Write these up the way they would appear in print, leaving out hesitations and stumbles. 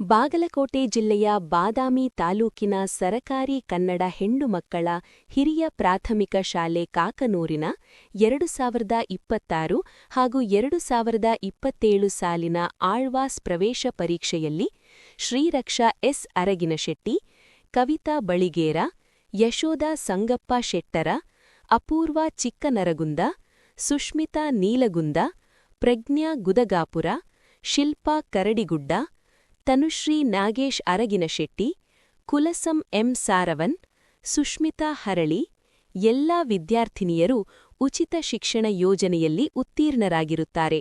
ಬಾಗಲಕೋಟೆ ಜಿಲ್ಲೆಯ ಬಾದಾಮಿ ತಾಲೂಕಿನ ಸರಕಾರಿ ಕನ್ನಡ ಹೆಣ್ಣು ಮಕ್ಕಳ ಹಿರಿಯ ಪ್ರಾಥಮಿಕ ಶಾಲೆ ಕಾಕನೂರಿನ 2026 ಹಾಗೂ 2027 ಸಾಲಿನ ಆಳ್ವಾಸ್ ಪ್ರವೇಶ ಪರೀಕ್ಷೆಯಲ್ಲಿ ಶ್ರೀರಕ್ಷಾ ಎಸ್ ಅರಗಿನಶೆಟ್ಟಿ, ಕವಿತಾ ಬಳಿಗೇರ, ಯಶೋಧ ಸಂಗಪ್ಪ ಶೆಟ್ಟರ, ಅಪೂರ್ವ ಚಿಕ್ಕನರಗುಂದ, ಸುಷ್ಮಿತಾ ನೀಲಗುಂದ, ಪ್ರಜ್ಞಾ ಗುದಗಾಪುರ, ಶಿಲ್ಪಾ ಕರಡಿಗುಡ್ಡ, ತನುಶ್ರೀ ನಾಗೇಶ್ ಅರಗಿನಶೆಟ್ಟಿ, ಕುಲಸಂ ಎಂ ಸಾರವನ್, ಸುಷ್ಮಿತಾ ಹರಳಿ ಎಲ್ಲಾ ವಿದ್ಯಾರ್ಥಿನಿಯರು ಉಚಿತ ಶಿಕ್ಷಣ ಯೋಜನೆಯಲ್ಲಿ ಉತ್ತೀರ್ಣರಾಗಿರುತ್ತಾರೆ.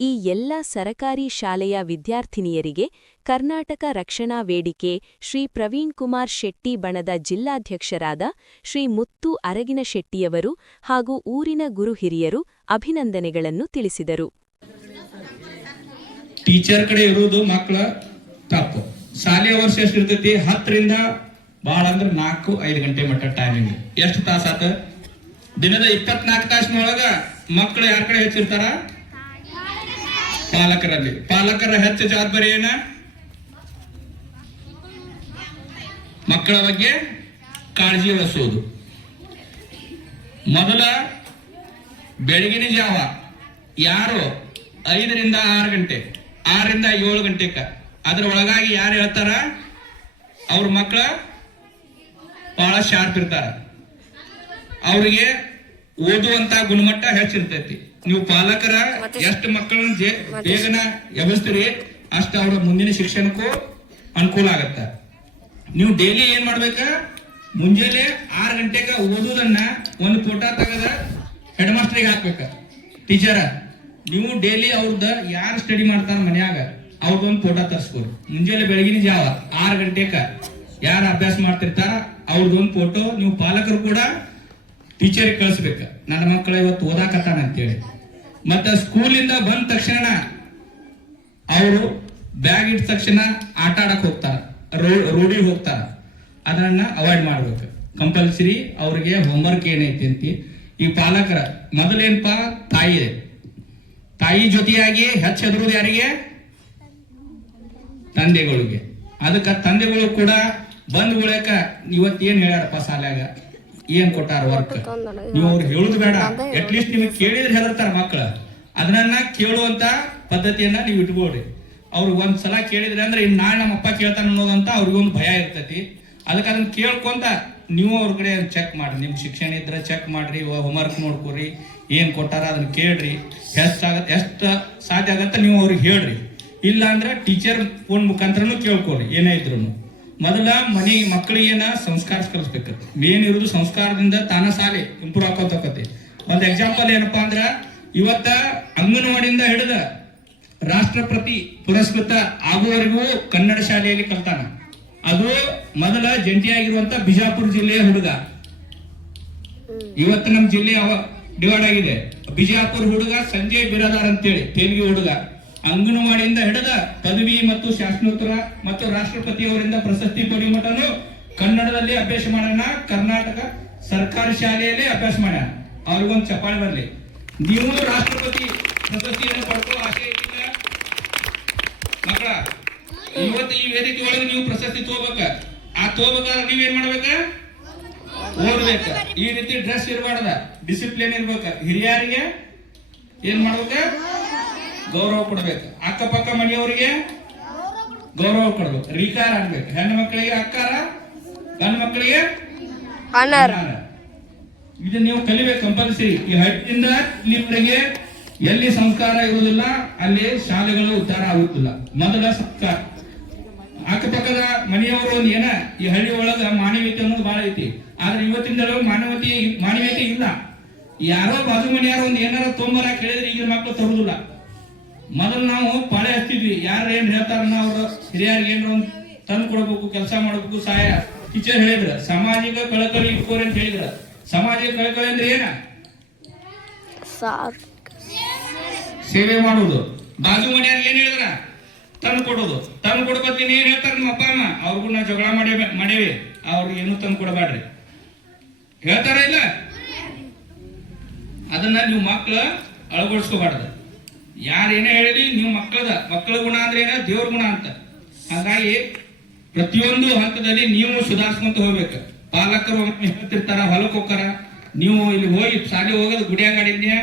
ಈ ಎಲ್ಲ ಸರಕಾರಿ ಶಾಲೆಯ ವಿದ್ಯಾರ್ಥಿನಿಯರಿಗೆ ಕರ್ನಾಟಕ ರಕ್ಷಣಾ ವೇದಿಕೆ ಶ್ರೀ ಪ್ರವೀಣ್ಕುಮಾರ್ ಶೆಟ್ಟಿ ಬಣದ ಜಿಲ್ಲಾಧ್ಯಕ್ಷರಾದ ಶ್ರೀ ಮುತ್ತು ಅರಗಿನಶೆಟ್ಟಿಯವರು ಹಾಗೂ ಊರಿನ ಗುರು ಹಿರಿಯರು ಅಭಿನಂದನೆಗಳನ್ನು ತಿಳಿಸಿದರು. ಟೀಚರ್ ಕಡೆ ಇರುವುದು ಮಕ್ಕಳ ತಪ್ಪು. ಶಾಲೆಯ ವರ್ಷ ಎಷ್ಟಿರ್ತೈತಿ? 10 ರಿಂದ ಭಾಳ ಅಂದ್ರೆ 4-5 ಗಂಟೆ ಮಟ್ಟ ಟೈಮಿಂಗ್. ಎಷ್ಟು ತಾಸು ಆತ? ದಿನದ 24 ತಾಸಿನೊಳಗ ಮಕ್ಕಳು ಯಾರ ಕಡೆ ಹೆಚ್ಚಿರ್ತಾರ? ಪಾಲಕರಲ್ಲಿ. ಪಾಲಕರ ಹೆಚ್ಚು ಜವಾಬ್ದಾರಿ ಏನ? ಮಕ್ಕಳ ಬಗ್ಗೆ ಕಾಳಜಿ ವಹಿಸುವುದು. ಮೊದಲ ಬೆಳಗಿನ ಜಾವ ಯಾರು 5 ರಿಂದ 6 ಗಂಟೆ, 6 ರಿಂದ 7 ಗಂಟೆಕ ಅದ್ರ ಒಳಗಾಗಿ ಯಾರು ಹೇಳ್ತಾರ ಅವ್ರ ಮಕ್ಕಳ ಬಹಳ ಶಾರ್ಪ್ ಇರ್ತಾರ. ಅವ್ರಿಗೆ ಓದುವಂತ ಗುಣಮಟ್ಟ ಹೆಚ್ಚಿರ್ತೈತಿ. ನೀವು ಪಾಲಕರ ಎಷ್ಟು ಮಕ್ಕಳನ್ನ ಬೇಗನ ಎಬ್ಬಿಸ್ತೀರಿ ಅಷ್ಟ ಅವ್ರ ಮುಂದಿನ ಶಿಕ್ಷಣಕ್ಕೂ ಅನುಕೂಲ ಆಗತ್ತ. ನೀವು ಡೈಲಿ ಏನ್ ಮಾಡ್ಬೇಕ? ಮುಂಜಾನೆ 6 ಗಂಟೆಗೆ ಓದುವುದನ್ನ ಒಂದು ಫೋಟೋ ತೆಗೆದ ಹೆಡ್ ಮಾಸ್ಟರ್ಗೆ ಹಾಕ್ಬೇಕ. ಟೀಚರ ನೀವು ಡೈಲಿ ಅವ್ರದ್ದು ಯಾರು ಸ್ಟಡಿ ಮಾಡ್ತಾರ ಮನ್ಯಾಗ ಅವ್ರದೊಂದು ಫೋಟೋ ತರಿಸ್ಕೊರಿ. ಮುಂಜಾನೆ ಬೆಳಗಿನ ಜಾವ 6 ಗಂಟೆಕ ಯಾರು ಅಭ್ಯಾಸ ಮಾಡ್ತಿರ್ತಾರ ಅವ್ರದೊಂದು ಫೋಟೋ ನೀವು ಪಾಲಕರು ಕೂಡ ಟೀಚರ್ಗೆ ಕಳಿಸ್ಬೇಕ. ನನ್ನ ಮಕ್ಕಳ ಇವತ್ತು ಓದಾಕತ್ತಾನ ಅಂತೇಳಿ. ಮತ್ತೆ ಸ್ಕೂಲಿಂದ ಬಂದ ತಕ್ಷಣ ಅವರು ಬ್ಯಾಗ್ ಇಟ್ಟ ತಕ್ಷಣ ಆಟ ಆಡಕ್ ಹೋಗ್ತಾರ, ರೋಡಿಗೆ ಹೋಗ್ತಾರ. ಅದನ್ನ ಅವಾಯ್ಡ್ ಮಾಡ್ಬೇಕು. ಕಂಪಲ್ಸರಿ ಅವ್ರಿಗೆ ಹೋಮ್ವರ್ಕ್ ಏನೈತಿ ಅಂತ ಈ ಪಾಲಕರ ಮೊದಲೇನಪ್ಪ ತಾಯಿ ಜೊತೆಯಾಗಿ ಹೆಚ್ಚೆದುರುದು ಯಾರಿಗೆ? ತಂದೆಗಳಿಗೆ. ಅದಕ್ಕೆ ತಂದೆಗಳು ಕೂಡ ಬಂದ್ ಗುಳಕ ಇವತ್ತೇನ್ ಹೇಳ್ಯಾರಪ್ಪ ಶಾಲ್ಯಾಗ ಏನ್ ಕೊಟ್ಟಾರ ವರ್ಕ್, ನೀವು ಅವ್ರು ಹೇಳುದು ಬೇಡ, ಅಟ್ಲೀಸ್ಟ್ ನಿಮಗೆ ಕೇಳಿದ್ರೆ ಹೇಳ್ತಾರ ಮಕ್ಕಳ. ಅದನ್ನ ಕೇಳುವಂತ ಪದ್ಧತಿಯನ್ನ ನೀವು ಇಟ್ಕೊಳ್ರಿ. ಅವ್ರಿಗೆ ಒಂದ್ಸಲ ಕೇಳಿದ್ರೆ ಅಂದ್ರೆ ಇನ್ ನಾಳೆ ನಮ್ಮ ಅಪ್ಪ ಕೇಳ್ತಾನ ಅನ್ನೋದಂತ ಅವ್ರಿಗೊಂದು ಭಯ ಇರ್ತೈತಿ. ಅದಕ್ಕೆ ಅದನ್ನ ಕೇಳ್ಕೊಂತ ನೀವು ಅವ್ರ ಕಡೆ ಚೆಕ್ ಮಾಡ್ರಿ. ನಿಮ್ ಶಿಕ್ಷಣ ಇದ್ರೆ ಚೆಕ್ ಮಾಡ್ರಿ, ಹೋಮ್ವರ್ಕ್ ನೋಡ್ಕೊರಿ, ಏನ್ ಕೊಟ್ಟಾರ ಅದನ್ನ ಕೇಳ್ರಿ. ಎಷ್ಟು ಸಾಧ್ಯ ಆಗತ್ತ ನೀವು ಅವ್ರಿಗೆ ಹೇಳ್ರಿ. ಇಲ್ಲ ಅಂದ್ರೆ ಟೀಚರ್ ಫೋನ್ ಮುಖಾಂತರನು ಕೇಳ್ಕೊರಿ. ಏನೇ ಇದ್ರು ಮೊದಲ ಮನೆ ಮಕ್ಕಳಿಗೆ ಸಂಸ್ಕಾರ ಕಲಿಸ್ಬೇಕು. ಮೇನ್ ಇರುವುದು ಸಂಸ್ಕಾರದಿಂದ ತಾನ ಶಾಲೆ ಇಂಪ್ರೂವ್ ಆಕೋತಕತಿ. ಒಂದ್ ಎಕ್ಸಾಂಪಲ್ ಏನಪ್ಪಾ ಅಂದ್ರ ಇವತ್ತ ಅಂಗನವಾಡಿಯಿಂದ ಹಿಡಿದ ರಾಷ್ಟ್ರಪತಿ ಪುರಸ್ಕೃತ ಆಗುವವರೆಗೂ ಕನ್ನಡ ಶಾಲೆಯಲ್ಲಿ ಕಲ್ತಾನ. ಅದು ಮೊದಲ ಜಂಟಿಯಾಗಿರುವಂತ ಬಿಜಾಪುರ ಜಿಲ್ಲೆಯ ಹುಡುಗ. ಇವತ್ತು ನಮ್ಮ ಜಿಲ್ಲೆ ಡಿವೈಡ್ ಆಗಿದೆ. ಬಿಜಾಪುರ ಹುಡುಗ ಸಂಜಯ್ ಬಿರಾದಾರ್ ಅಂತೇಳಿ ತೆಲುಗು ಹುಡುಗ ಅಂಗನವಾಡಿಯಿಂದ ಹಿಡಿದ ಪದವಿ ಮತ್ತು ಶಾಸನೋತ್ತರ ಮತ್ತು ರಾಷ್ಟ್ರಪತಿಯವರಿಂದ ಪ್ರಶಸ್ತಿ ಪಡೆಯುವ ಮಟ್ಟನು ಕನ್ನಡದಲ್ಲಿ ಅಭ್ಯಾಸ ಮಾಡೋಣ. ಕರ್ನಾಟಕ ಸರ್ಕಾರಿ ಶಾಲೆಯಲ್ಲಿ ಅಭ್ಯಾಸ ಮಾಡೋಣ. ಅವ್ರಿಗೊಂದು ಚಪ್ಪಾಳೆ ಬರಲಿ. ನೀವು ರಾಷ್ಟ್ರಪತಿ ಪ್ರಶಸ್ತಿಯನ್ನು ಪಡ್ಕೊಳ್ಳೋ ಆಸೆ ಐತಿಲ್ಲ ಮಕ್ಕಳ? ಇವತ್ತು ಈ ವೇದಿಕೆ ಒಳಗೆ ನೀವು ಪ್ರಶಸ್ತಿ ತಗೋಬೇಕ. ಆ ತಗೋಬೇಕಾದ್ರೆ ನೀವೇನ್ ಮಾಡ್ಬೇಕ? ಓದ್ಬೇಕ. ಈ ರೀತಿ ಡ್ರೆಸ್ ಇರಬಾರ್ದ, ಡಿಸಿಪ್ಲಿನ್ ಇರ್ಬೇಕ. ಹಿರಿಯರಿಗೆ ಏನ್ ಮಾಡ್ಬೇಕ? ಗೌರವ ಕೊಡ್ಬೇಕು. ಅಕ್ಕಪಕ್ಕ ಮನೆಯವರಿಗೆ ಗೌರವ ಕೊಡ್ಬೇಕು. ರೀಕಾರ ಆಡ್ಬೇಕು. ಹೆಣ್ಣು ಮಕ್ಕಳಿಗೆ ಅಕ್ಕಾರ, ಗಂಡು ಮಕ್ಕಳಿಗೆ ಅಣ್ಣಾರ. ಇದು ನೀವು ಕಲಿಬೇಕು ಕಂಪಲ್ಸರಿ. ಈ ಹಟ್ಟಿಂದ ಇಲ್ಲಿವರೆಗೆ ಎಲ್ಲಿ ಸಂಸ್ಕಾರ ಇರುವುದಿಲ್ಲ ಅಲ್ಲಿ ಶಾಲೆಗಳು ಉದ್ಧಾರ ಆಗುತ್ತಿಲ್ಲ. ಮೊದಲ ಸಂಸ್ಕಾರ. ಅಕ್ಕಪಕ್ಕದ ಮನೆಯವರು ಒಂದು ಏನ ಈ ಹಳ್ಳಿ ಒಳಗ ಮಾನವೀಯತೆ ಅನ್ನೋದು ಬಹಳ ಐತಿ. ಆದ್ರೆ ಇವತ್ತಿಂದಲೂ ಮಾನವೀಯತೆ ಇಲ್ಲ. ಯಾರೋ ಬಾಜು ಮನೆಯಾರೋ ಒಂದು ಏನಾರ ತೊಂಬರ ಕೇಳಿದ್ರೆ ಈಗಿನ ಮಕ್ಕಳು ತರುದಿಲ್ಲ. ಮೊದಲು ನಾವು ಪಾಳೆ ಹಚ್ತಿದ್ವಿ. ಯಾರು ಏನ್ ಹೇಳ್ತಾರ ಅವ್ರ ಹಿರಿಯರಿಗೆ ಏನಾರ ಒಂದು ತಂದು ಕೊಡ್ಬೇಕು, ಕೆಲಸ ಮಾಡ್ಬೇಕು, ಸಹಾಯ. ಟೀಚರ್ ಹೇಳಿದ್ರ ಸಾಮಾಜಿಕ ಕಳಕಳಿ ಇಟ್ಕೋರಿ ಅಂತ ಹೇಳಿದ್ರ. ಸಾಮಾಜಿಕ ಕಳಕಳಿ ಅಂದ್ರೆ ಏನ? ಸೇವೆ ಮಾಡುವುದು. ಬಾಜು ಮನೆಯವ್ರಿಗೆ ಏನ್ ಹೇಳಿದ್ರ? ತಂದು ಕೊಡೋದು. ತಂದು ಕೊಡ್ಬತ್ತೀನಿ ಏನ್ ಹೇಳ್ತಾರ ನಿಮ್ಮ ಅಪ್ಪ ಅಮ್ಮ? ಅವ್ರಿಗೂ ನಾವು ಜಗಳ ಮಾಡೇವಿ, ಅವ್ರಿಗೆ ಏನು ತಂದು ಕೊಡಬೇಡ್ರಿ ಹೇಳ್ತಾರ ಇಲ್ಲ? ಅದನ್ನ ನೀವು ಮಕ್ಕಳು ಅಳವಡಿಸ್ಕೋಬಾರ್ದು. ಯಾರೇನೇ ಹೇಳಿರಿ ನೀವು ಮಕ್ಕಳ ಗುಣ ಅಂದ್ರೆ ಏನ? ದೇವ್ರ ಗುಣ ಅಂತ. ಹಾಗಾಗಿ ಪ್ರತಿಯೊಂದು ಹಂತದಲ್ಲಿ ನೀವು ಸುಧಾರಿಸ್ಕೊಂತ ಹೋಗ್ಬೇಕು. ಪಾಲಕರು ಹೇಳ್ತಿರ್ತಾರ, ಹೊಲಕ್ಕೆ ಹೋಗ್ತಾರ, ನೀವು ಇಲ್ಲಿ ಹೋಗಿ ಶಾಲೆ ಹೋಗೋದು ಗುಡಿಯಾಗ ಆಡಿದ್ಯಾ,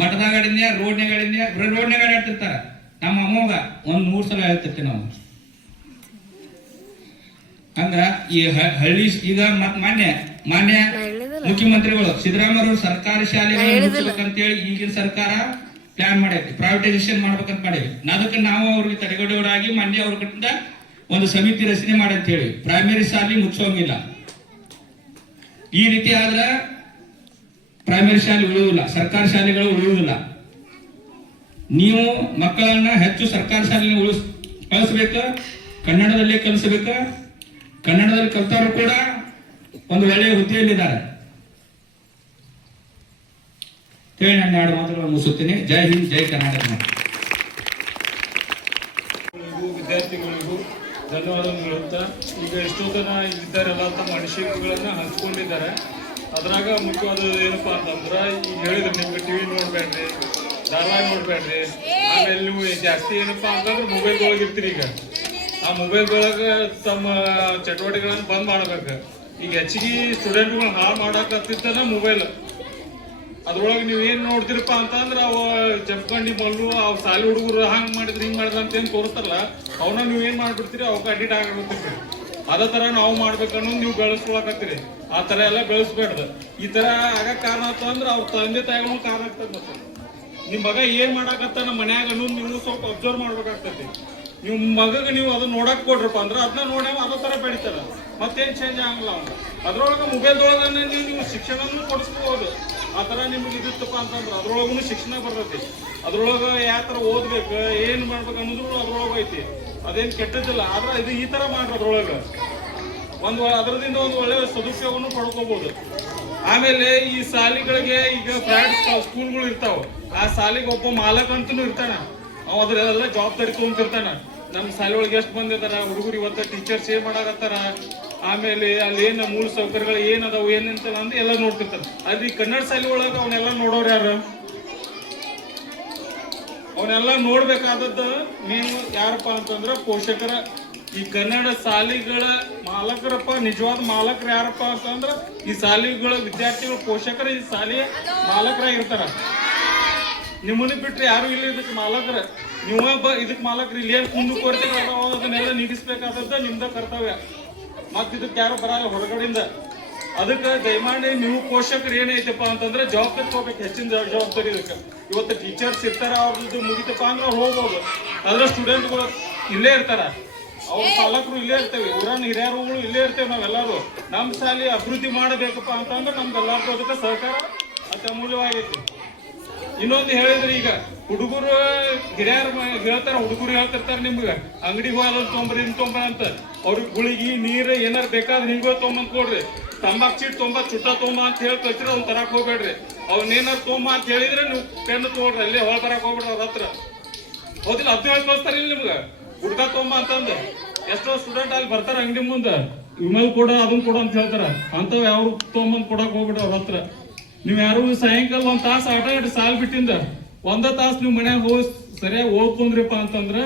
ಮಠದಾಗ ಆಡಿದ್ಯಾ, ರೋಡ್ನಾಗ ಆಡಿದ್ಯಾ, ರೋಡ್ನಾಗ ಆಡ್ತಿರ್ತಾರ. ನಮ್ಮ ಅಮ್ಮಗ 100 ಸಲ ಹೇಳ್ತಿರ್ತೀವಿ ನಾವು. ಹಂಗ ಈ ಹಳ್ಳಿ ಈಗ ಮಾನ್ಯ ಮುಖ್ಯಮಂತ್ರಿಗಳು ಸಿದ್ದರಾಮಯ್ಯ ಸರ್ಕಾರಿ ಶಾಲೆಗಳನ್ನು ಮುಚ್ಚಬೇಕಂತೇಳಿ ಈಗಿನ ಸರ್ಕಾರ ಪ್ಲಾನ್ ಮಾಡೈತಿ, ಪ್ರೈವೇಟೈಸೇಷನ್ ಮಾಡ್ಬೇಕಂತ ಮಾಡೀವಿ. ಅದಕ್ಕೆ ನಾವು ಅವ್ರಿಗೆ ತಡೆಗಟ್ಟುವರಾಗಿ ಮಾನ್ಯ ಅವ್ರ ಕಡೆಯಿಂದ ಒಂದು ಸಮಿತಿ ರಚನೆ ಮಾಡಂತ ಹೇಳಿ ಪ್ರೈಮರಿ ಶಾಲೆ ಮುಚ್ಚೋಂಗಿಲ್ಲ. ಈ ರೀತಿ ಆದ್ರೆ ಪ್ರೈಮರಿ ಶಾಲೆ ಉಳಿಯುವುದಿಲ್ಲ, ಸರ್ಕಾರಿ ಶಾಲೆಗಳು ಉಳಿಯುವುದಿಲ್ಲ. ನೀವು ಮಕ್ಕಳನ್ನ ಹೆಚ್ಚು ಸರ್ಕಾರಿ ಶಾಲೆ ಕಳಿಸ್ಬೇಕು, ಕನ್ನಡದಲ್ಲೇ ಕಲಿಸಬೇಕು. ಕನ್ನಡದಲ್ಲಿ ಕಲ್ತವರು ಕೂಡ ಒಂದು ಒಳ್ಳೆಯ ಹುದ್ದೆಯಲ್ಲಿದ್ದಾರೆ ಹೇಳಿ ನಾನು 2 ಮಾತುಗಳನ್ನು ಮುಗಿಸುತ್ತೇನೆ. ಜೈ ಹಿಂದ್, ಜೈ ಕರ್ನಾಟಕ. ವಿದ್ಯಾರ್ಥಿಗಳಿಗೂ ಧನ್ಯವಾದಗಳು ಹೇಳುತ್ತಾ, ಈಗ ಎಷ್ಟೋ ಜನ ಇದ್ದಾರೆಲ್ಲ ತಮ್ಮ ಅನಿಸಿಕೆಗಳನ್ನ ಹಂಚ್ಕೊಂಡಿದ್ದಾರೆ. ಅದ್ರಾಗ ಮುಖ್ಯವಾದ ಏನಪ್ಪಾ ಅಂತಂದ್ರೆ, ಈಗ ಹೇಳಿದ್ರೆ ನಿಮ್ಗೆ ಟಿವಿ ನೋಡ್ಬೇಡ್ರಿ, ಧಾರಾವಾಹಿ ನೋಡ್ಬೇಡ್ರಿ, ಆಮೇಲೆ ನೀವು ಜಾಸ್ತಿ ಏನಪ್ಪಾ ಅಂತಂದ್ರೆ ಮೊಬೈಲ್ದೊಳಗೆ ಇರ್ತೀರಿ. ಈಗ ಆ ಮೊಬೈಲ್ದೊಳಗೆ ತಮ್ಮ ಚಟುವಟಿಕೆಗಳನ್ನು ಬಂದ್ ಮಾಡ್ಬೇಕು. ಈಗ ಹೆಚ್ಚಿಗೆ ಸ್ಟೂಡೆಂಟ್ಗಳು ಹಾಳು ಮಾಡಕತ್ತಿದ್ದಾನ ಮೊಬೈಲ್. ಅದ್ರೊಳಗೆ ನೀವು ಏನ್ ನೋಡ್ತಿರಪ್ಪ ಅಂತಂದ್ರೆ, ಅವ ಜಪ್ಕಂಡಿ ಮಲ್ಲು ಅವ್ ಸಾಲಿ ಹುಡುಗರು ಹಂಗ್ ಮಾಡಿದ್ರೆ ಹಿಂಗ್ ಮಾಡಿದ್ರೆ ಅಂತ ಏನ್ ತೋರಿಸ್ತಾರಲ್ಲ, ಅವನ್ನ ನೀವ್ ಏನ್ ಮಾಡ್ಬಿಡ್ತೀರಿ, ಅವಕ್ಕೆ ಅಡಿಟ್ ಆಗಿರ್ತೀರಿ. ಅದೇ ತರ ನಾವು ಮಾಡ್ಬೇಕನ್ನೋದು ನೀವು ಬೆಳೆಸ್ಕೊಳಕತ್ತೀರಿ. ಆ ತರ ಎಲ್ಲ ಬೆಳೆಸ್ಬೇಡ್ದು. ಈ ತರ ಆಗಕ್ ಕಾರಣ ಅಂತಂದ್ರೆ ಅವ್ರ ತಂದೆ ತಾಯಿಗಳು ಕಾರಣ ಆಗ್ತದೆ. ಮತ್ತೆ ನಿಮ್ ಮಗ ಏನ್ ಮಾಡಾಕತ್ತಾನ ಮನ್ಯಾಗ ಅನ್ನೋದು ನೀವು ಸ್ವಲ್ಪ ಅಬ್ಸರ್ವ್ ಮಾಡ್ಬೇಕಾಗ್ತೈತಿ. ನೀವು ಮಗಗೆ ನೀವು ಅದನ್ನ ನೋಡಕ್ ಕೊಡ್ರಪ್ಪ ಅಂದ್ರೆ ಅದನ್ನ ನೋಡ್ಯಾವ ಅದೇ ತರ ಬೆಳಿತಾರ, ಮತ್ತೇನ್ ಚೇಂಜ್ ಆಗಲ್ಲ ಅವ್ನು. ಅದ್ರೊಳಗ ಮೊಬೈಲ್ದೊಳಗ ನೀವು ಶಿಕ್ಷಣನೂ ಕೊಡಿಸ್ಬೋದು. ಆ ತರ ನಿಮ್ಗೆ ಇದಿತ್ತಪ್ಪ ಅಂತಂದ್ರೆ ಅದ್ರೊಳಗೂ ಶಿಕ್ಷಣ ಬರ್ತೈತಿ. ಅದ್ರೊಳಗ ಯಾವ ತರ ಓದ್ಬೇಕು, ಏನ್ ಮಾಡ್ಬೇಕು ಅನ್ನೋದ್ರು ಅದ್ರೊಳಗ ಐತಿ. ಅದೇನ್ ಕೆಟ್ಟದಿಲ್ಲ. ಆದ್ರೆ ಇದು ಈ ತರ ಮಾಡ್ರಿ. ಅದ್ರೊಳಗ ಅದರದಿಂದ ಒಂದು ಒಳ್ಳೆ ಸದುಪಯೋಗವನ್ನು ಪಡ್ಕೋಬಹುದು. ಆಮೇಲೆ ಈ ಶಾಲೆಗಳಿಗೆ ಈಗ ಪ್ರೈವೇಟ್ ಸ್ಕೂಲ್ಗಳು ಇರ್ತಾವ. ಆ ಶಾಲೆಗೆ ಒಬ್ಬ ಮಾಲಕ ಅಂತನೂ ಇರ್ತಾನ. ಅವ ಅದ್ರೆಲ್ಲ ಜವಾಬ್ದಾರಿ ತಗೊಂತಿರ್ತಾನ. ನಮ್ಮ ಶಾಲೆ ಒಳಗೆ ಎಷ್ಟು ಬಂದಿದಾರ ಹುಡುಗರು, ಇವತ್ತ ಟೀಚರ್ಸ್ ಏನ್ ಮಾಡಾಕತ್ತಾರ, ಆಮೇಲೆ ಅಲ್ಲಿ ಏನ್ ಮೂಲ ಸೌಕರ್ಯಗಳು ಏನದಾವು ಏನಂತಲ್ಲ ಅಂತ ಎಲ್ಲ ನೋಡ್ತಿರ್ತಾರ. ಅದ್ರ ಈ ಕನ್ನಡ ಶಾಲೆ ಒಳಗ ಅವನ್ನೆಲ್ಲ ನೋಡೋರು ಯಾರು? ಅವನ್ನೆಲ್ಲ ನೋಡ್ಬೇಕಾದದ್ದು ನೀವು ಯಾರಪ್ಪ ಅಂತಂದ್ರ ಪೋಷಕರ. ಈ ಕನ್ನಡ ಶಾಲೆಗಳ ಮಾಲಕರಪ್ಪ, ನಿಜವಾದ ಮಾಲಕರು ಯಾರಪ್ಪ ಅಂತಂದ್ರ ಈ ಶಾಲೆಗಳ ವಿದ್ಯಾರ್ಥಿಗಳ ಪೋಷಕರ, ಈ ಶಾಲೆಯ ಮಾಲಕರಾಗಿರ್ತಾರ. ನಿಮ್ಮನ್ನ ಬಿಟ್ರೆ ಯಾರು ಇಲ್ಲಿ ಇದಕ್ಕೆ ಮಾಲಕರ. ನೀವು ಇದಕ್ ಮಾಲಕರು ಇಲ್ಲಿ ಏನ್ ಕುಂದುಕೊರತೆ ಅದನ್ನೆಲ್ಲ ನೀಗಿಸ್ಬೇಕಾದದ್ದ ನಿಮ್ದ ಕರ್ತವ್ಯ. ಮತ್ ಇದಕ್ಕೆ ಯಾರು ಬರಲ್ಲ ಹೊರಗಡೆಯಿಂದ. ಅದಕ್ಕೆ ದಯಮಾಡಿ ನೀವು ಪೋಷಕರು ಏನೈತಪ್ಪ ಅಂತಂದ್ರೆ ಜವಾಬ್ದಾರಿ ತಗೋಬೇಕು, ಹೆಚ್ಚಿನ ಜವಾಬ್ದಾರಿ. ಇದಕ್ಕೆ ಇವತ್ತು ಟೀಚರ್ಸ್ ಇರ್ತಾರ, ಅವ್ರದ್ದು ಮುಗಿತಪ್ಪ ಅಂದ್ರೆ ಹೋಗ್ಬೋದು. ಅದ್ರ ಸ್ಟೂಡೆಂಟ್ಗಳು ಇಲ್ಲೇ ಇರ್ತಾರ, ಅವ್ರ ಪಾಲಕರು ಇಲ್ಲೇ ಇರ್ತೇವೆ, ಊರನ್ನ ಹಿರಿಯರುಗಳು ಇಲ್ಲೇ ಇರ್ತೇವೆ. ನಾವೆಲ್ಲರೂ ನಮ್ಮ ಶಾಲೆ ಅಭಿವೃದ್ಧಿ ಮಾಡಬೇಕಪ್ಪ ಅಂತಂದ್ರೆ ನಮ್ಗೆಲ್ಲರಿಗೂ ಅದಕ್ಕೆ ಸಹಕಾರ ಅತಿ ಅಮೂಲ್ಯವಾಗೈತಿ. ಇನ್ನೊಂದು ಹೇಳಿದ್ರೆ, ಈಗ ಹುಡುಗರು ಹಿರಿಯರು ಹೇಳ್ತಾರ, ಹುಡುಗರು ಹೇಳ್ತಿರ್ತಾರೆ ನಿಮ್ಗೆ ಅಂಗಡಿಗೆ ಹೋಗೋದು ತೊಂಬರಿ ತೊಂಬರ ಅಂತ. ಅವ್ರಿಗೆ ಗುಳಿಗಿ ನೀರು ಏನಾರು ಬೇಕಾದ್ರೆ ಹಿಂಗೋ ತೊಗೊಂಬಂದ್ ಕೊಡ್ರಿ. ತಂಬಾಕ್ ಚೀಟ್ ಚುಟ್ಟ ತೊಂಬ ಅಂತ ಹೇಳಿ ಕಲ್ತಿರ ಅವ್ನು ತರಕ್ ಹೋಗ್ಬೇಡ್ರಿ. ಅವ್ನೇನಾರು ತೊಂಬ ಅಂತ ಹೇಳಿದ್ರೆ ನೀವು ಪೆನ್ ತಗೊಳ್ರಿ, ಅಲ್ಲೇ ಹೊಳ ಬರಕ್ ಹೋಗ್ಬಿಡ್ರಿ ಅವ್ರ ಹತ್ರ. ಹೌದಿಲ್ಲ? ಹತ್ತು ಹೇಳಿ ಕಳಿಸ್ತಾರ ಇಲ್ಲ ನಿಮ್ಗೆ ಹುಡ್ಗ ತೊಂಬ ಅಂತಂದು. ಎಷ್ಟೋ ಸ್ಟೂಡೆಂಟ್ ಅಲ್ಲಿ ಬರ್ತಾರ ಅಂಗಡಿ ಮುಂದೆ, ಇಮೇಲ್ ಕೊಡ ಅದನ್ನ ಕೊಡ ಅಂತ ಹೇಳ್ತಾರ. ಅಂತವ್ ಯಾವ ತೊಗೊಂಬಂದ್ ಕೊಡಕ್ ಹೋಗ್ಬಿಡ್ರಿ ಅವ್ರ ಹತ್ರ. ನೀವ್ ಯಾರು ಸಾಯಂಕಾಲ 1 ತಾಸು ಆಟ ಆಡಿ ಸಾಲ್ ಬಿಟ್ಟಿಂದ 1 ತಾಸು ನೀವು ಮನ್ಯಾಗ ಹೋಗಿ ಸರಿಯಾಗಿ ಓದ್ಕೊಂಡ್ರಿಪ್ಪ ಅಂತಂದ್ರ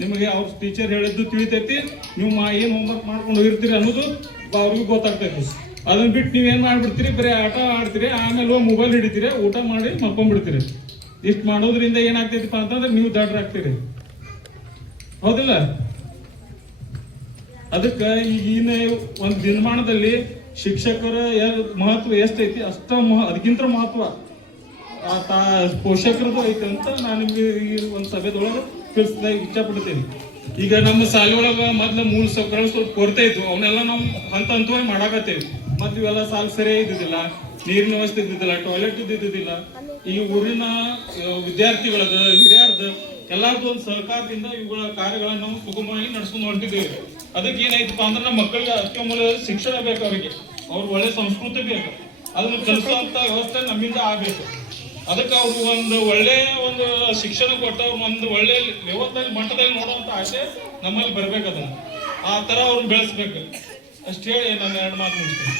ನಿಮಗೆ ಅವ್ರ ಟೀಚರ್ ಹೇಳಿದ್ದು ತಿಳಿತೈತಿ. ನೀವು ಏನ್ ಹೋಮ್ವರ್ಕ್ ಮಾಡ್ಕೊಂಡು ಹೋಗಿರ್ತೀರಿ ಅನ್ನೋದು ಅವ್ರಿಗೂ ಗೊತ್ತಾಗ್ತೈತಿ. ಅದನ್ನ ಬಿಟ್ಟು ನೀವೇನ್ ಮಾಡ್ಬಿಡ್ತೀರಿ, ಬರೀ ಆಟ ಆಡ್ತೀರಿ, ಆಮೇಲೆ ಹೋಗಿ ಮೊಬೈಲ್ ಹಿಡಿತೀರಿ, ಊಟ ಮಾಡಿ ಮಲ್ಕೊಂಡ್ಬಿಡ್ತೀರಿ. ಇಷ್ಟು ಮಾಡೋದ್ರಿಂದ ಏನಾಗ್ತೈತಿಪ್ಪ ಅಂತಂದ್ರೆ ನೀವು ದಡ್ರಾಗ್ತೀರಿ. ಹೌದಿಲ್ಲ? ಅದಕ್ಕೆ ಈಗಿನ ಒಂದು ದಿನಮಾನದಲ್ಲಿ ಶಿಕ್ಷಕರ ಮಹತ್ವ ಎಷ್ಟೈತಿ ಅಷ್ಟ ಅದಕ್ಕಿಂತ ಮಹತ್ವ ಪೋಷಕರದು ಐತಿ ಅಂತ ನಾನು ನಿಮ್ಗೆ ಈ ಒಂದು ಸಭೆದೊಳಗೆ ತಿಳಿಸ್ತಾ ಇಚ್ಛಪಡ್ತೇನೆ. ಈಗ ನಮ್ಮ ಶಾಲೆ ಒಳಗ ಮೊದ್ಲ ಮೂಲ ಸೌಕರ್ಯ ಸ್ವಲ್ಪ ಕೊರತೆ ಇದ್ವು, ಅವನ್ನೆಲ್ಲ ನಾವು ಹಂತ ಹಂತವಾಗಿ ಮಾಡಾಕತ್ತೇವಿ. ಮತ್ತೆ ಇವೆಲ್ಲ ಸಾಲ ಸರಿಯಾಗಿ ಇದ್ದಿದ್ದಿಲ್ಲ, ನೀರಿನ ವ್ಯವಸ್ಥೆ ಇದ್ದಿದ್ದಿಲ್ಲ, ಟಾಯ್ಲೆಟ್ ಇದ್ದಿದ್ದಿಲ್ಲ. ಈ ಊರಿನ ವಿದ್ಯಾರ್ಥಿಗಳದ ಹಿರಿಯರ್ದ ಎಲ್ಲಾರ್ದು ಒಂದು ಸಹಕಾರದಿಂದ ಇವುಗಳ ಕಾರ್ಯಗಳನ್ನು ನಾವು ಸುಗಮವಾಗಿ ನಡ್ಸ್ಕೊಂಡು ಹೊಂಟಿದ್ದೇವೆ. ಅದಕ್ಕೆ ಏನಾಯ್ತಪ್ಪ ಅಂದ್ರೆ ನಮ್ಮ ಮಕ್ಕಳಿಗೆ ಅತ್ಯಮೂಲ ಶಿಕ್ಷಣ ಬೇಕು, ಅವರಿಗೆ ಅವ್ರ ಒಳ್ಳೆ ಸಂಸ್ಕೃತಿ ಬೇಕು, ಅದನ್ನು ಕಲಿಸುವಂತ ವ್ಯವಸ್ಥೆ ನಮ್ಮಿಂದ ಆಗ್ಬೇಕು. ಅದಕ್ಕೆ ಅವ್ರು ಒಂದು ಒಳ್ಳೆ ಒಂದು ಶಿಕ್ಷಣ ಕೊಟ್ಟು ಒಂದು ಒಳ್ಳೆ ಲೆವೆಲ್ದಲ್ಲಿ ಮಟ್ಟದಲ್ಲಿ ನೋಡುವಂತ ಆಸೆ ನಮ್ಮಲ್ಲಿ ಬರ್ಬೇಕು. ಅದನ್ನ ಆ ತರ ಅವ್ರನ್ನ ಬೆಳೆಸ್ಬೇಕು. ಅಷ್ಟೇ ಹೇಳಿ ನಾನು 2 ಮಾತು ಮುಗಿಸ್ತೇನೆ.